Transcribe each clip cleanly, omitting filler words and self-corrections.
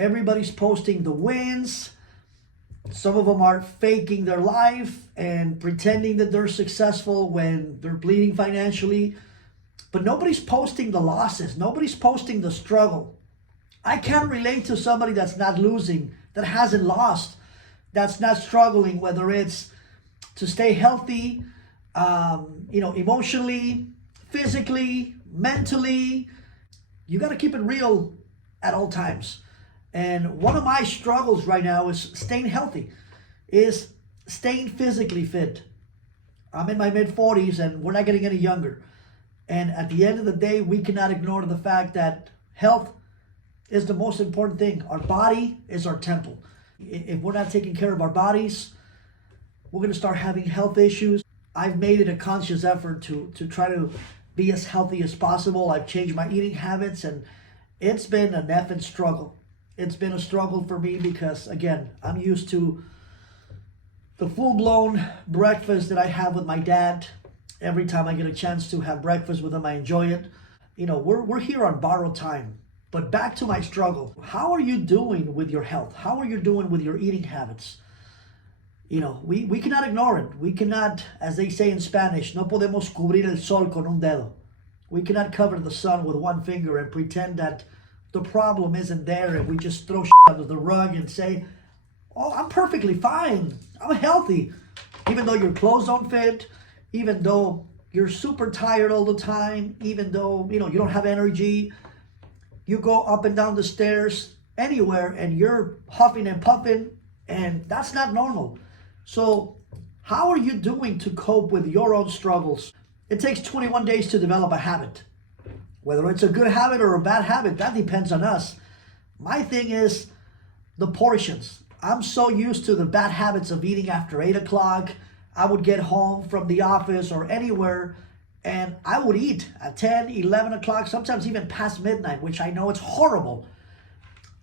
Everybody's posting the wins. Some of them are faking their life and pretending that they're successful when they're bleeding financially. But nobody's posting the losses. Nobody's posting the struggle. I can't relate to somebody that's not losing, that hasn't lost, that's not struggling, whether it's to stay healthy, emotionally, physically, mentally. You got to keep it real at all times. And one of my struggles right now is staying healthy, is staying physically fit. I'm in my mid-40s and we're not getting any younger. And at the end of the day, we cannot ignore the fact that health is the most important thing. Our body is our temple. If we're not taking care of our bodies, we're going to start having health issues. I've made it a conscious effort to try to be as healthy as possible. I've changed my eating habits, and it's been an effing struggle. It's been a struggle for me because, again, I'm used to the full-blown breakfast that I have with my dad. Every time I get a chance to have breakfast with him, I enjoy it. We're here on borrowed time. But back to my struggle. How are you doing with your health? How are you doing with your eating habits? We cannot ignore it. We cannot, as they say in Spanish, no podemos cubrir el sol con un dedo. We cannot cover the sun with one finger and pretend that the problem isn't there, and we just throw shit under the rug and say, oh, I'm perfectly fine. I'm healthy. Even though your clothes don't fit, even though you're super tired all the time, even though, you don't have energy. You go up and down the stairs anywhere and you're huffing and puffing, and that's not normal. So how are you doing to cope with your own struggles? It takes 21 days to develop a habit. Whether it's a good habit or a bad habit, that depends on us. My thing is the portions. I'm so used to the bad habits of eating after 8 o'clock. I would get home from the office or anywhere, and I would eat at 10, 11 o'clock, sometimes even past midnight, which I know it's horrible.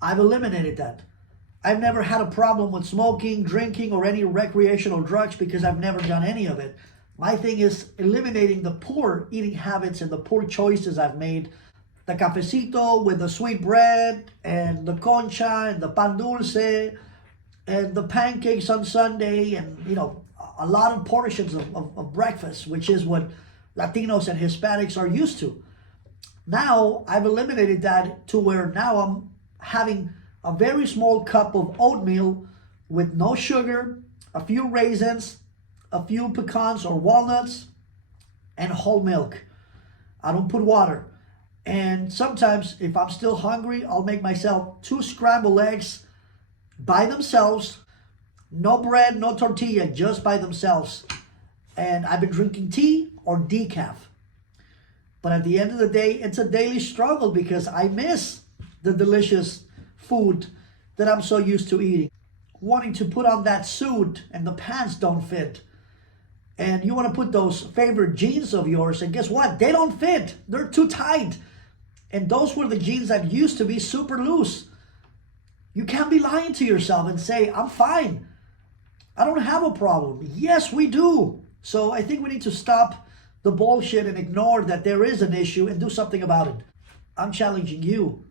I've eliminated that. I've never had a problem with smoking, drinking, or any recreational drugs because I've never done any of it. My thing is eliminating the poor eating habits and the poor choices I've made. The cafecito with the sweet bread and the concha and the pan dulce and the pancakes on Sunday and, a lot of portions of breakfast, which is what Latinos and Hispanics are used to. Now I've eliminated that to where now I'm having a very small cup of oatmeal with no sugar, a few raisins, a few pecans or walnuts, and whole milk. I don't put water. And sometimes if I'm still hungry, I'll make myself 2 scrambled eggs by themselves. No bread, no tortilla, just by themselves. And I've been drinking tea or decaf. But at the end of the day, it's a daily struggle because I miss the delicious food that I'm so used to eating. Wanting to put on that suit and the pants don't fit. And you want to put those favorite jeans of yours, and guess what? They don't fit. They're too tight. And those were the jeans that used to be super loose. You can't be lying to yourself and say, I'm fine. I don't have a problem. Yes, we do. So I think we need to stop the bullshit and ignore that there is an issue and do something about it. I'm challenging you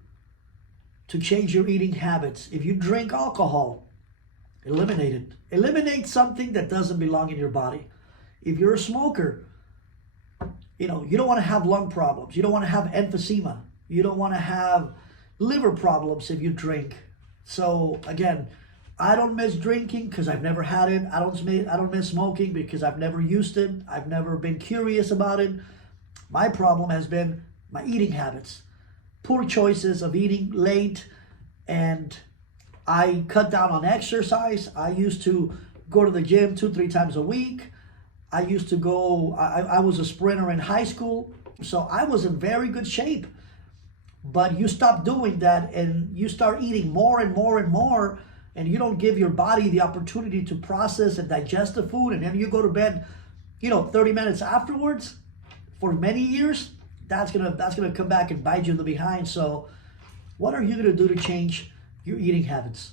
to change your eating habits. If you drink alcohol, eliminate it. Eliminate something that doesn't belong in your body. If you're a smoker, you don't want to have lung problems. You don't want to have emphysema. You don't want to have liver problems if you drink. So again, I don't miss drinking because I've never had it. I don't miss smoking because I've never used it. I've never been curious about it. My problem has been my eating habits. Poor choices of eating late, and I cut down on exercise. I used to go to the gym 2-3 times a week. I used to go, I was a sprinter in high school, so I was in very good shape. But you stop doing that and you start eating more and more and more, and you don't give your body the opportunity to process and digest the food, and then you go to bed, 30 minutes afterwards for many years, that's gonna come back and bite you in the behind. So what are you gonna do to change your eating habits?